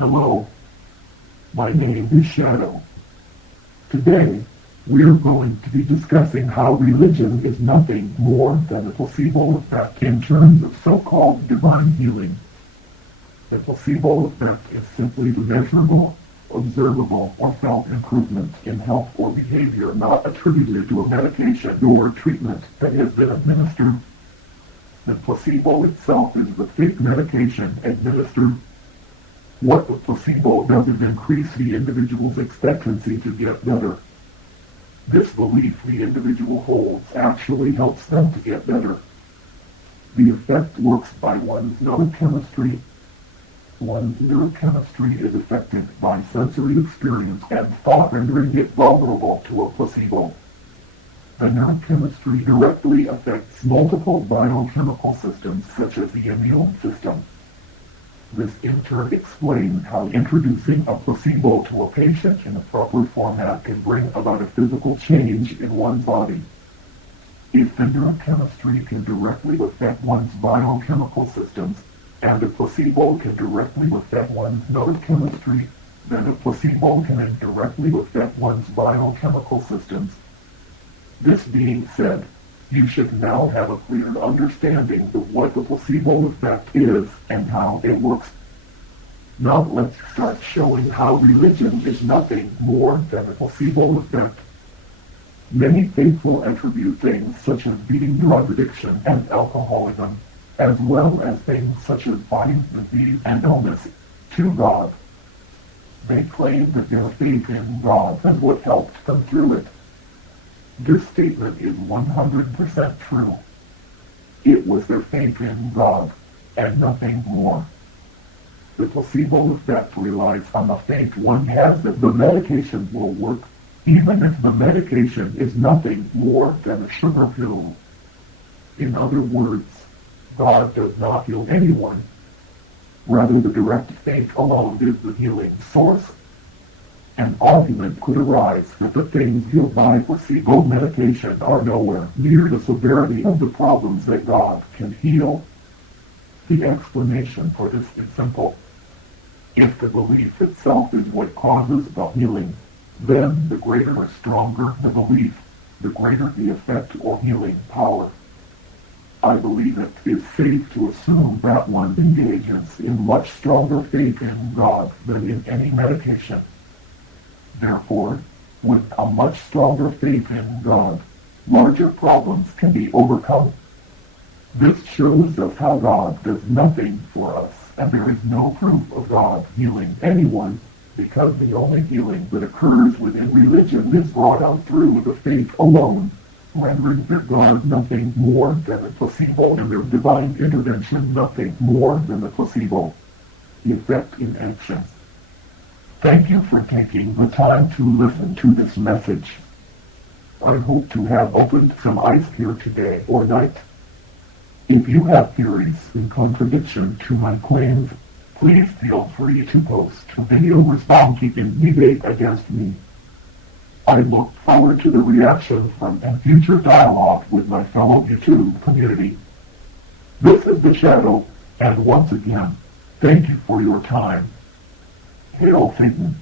Hello, my name is Shadow. Today, we are going to be discussing how religion is nothing more than a placebo effect in terms of so-called divine healing. The placebo effect is simply the measurable, observable, or felt improvement in health or behavior not attributed to a medication or treatment that has been administered. The placebo itself is the fake medication administered. What the placebo does is increase the individual's expectancy to get better. This belief the individual holds actually helps them to get better. The effect works by one's neurochemistry. One's neurochemistry is affected by sensory experience and thought, rendering it vulnerable to a placebo. The neurochemistry directly affects multiple biochemical systems such as the immune system. This in turn explains how introducing a placebo to a patient in a proper format can bring about a physical change in one's body. If the neurochemistry can directly affect one's biochemical systems, and a placebo can directly affect one's neurochemistry, then a placebo can indirectly affect one's biochemical systems. This being said, you should now have a clear understanding of what the placebo effect is and how it works. Now let's start showing how religion is nothing more than a placebo effect. Many faithful attribute things such as beating drug addiction and alcoholism, as well as things such as body disease and illness, to God. They claim that their faith in God is what helped them through it. This statement is 100% true. It was their faith in God, and nothing more. The placebo effect relies on the faith one has that the medication will work, even if the medication is nothing more than a sugar pill. In other words, God does not heal anyone. Rather, the direct faith alone is the healing source. An argument could arise that the things healed by placebo medication are nowhere near the severity of the problems that God can heal. The explanation for this is simple. If the belief itself is what causes the healing, then the greater or stronger the belief, the greater the effect or healing power. I believe it is safe to assume that one engages in much stronger faith in God than in any medication. Therefore, with a much stronger faith in God, larger problems can be overcome. This shows us how God does nothing for us, and there is no proof of God healing anyone, because the only healing that occurs within religion is brought out through the faith alone, rendering their God nothing more than a placebo and their divine intervention nothing more than a placebo. The effect in action. Thank you for taking the time to listen to this message. I hope to have opened some eyes here today or night. If you have theories in contradiction to my claims, please feel free to post a video responding in debate against me. I look forward to the reaction from and future dialogue with my fellow YouTube community. This is The Shadow, and once again, thank you for your time. Hail Satan.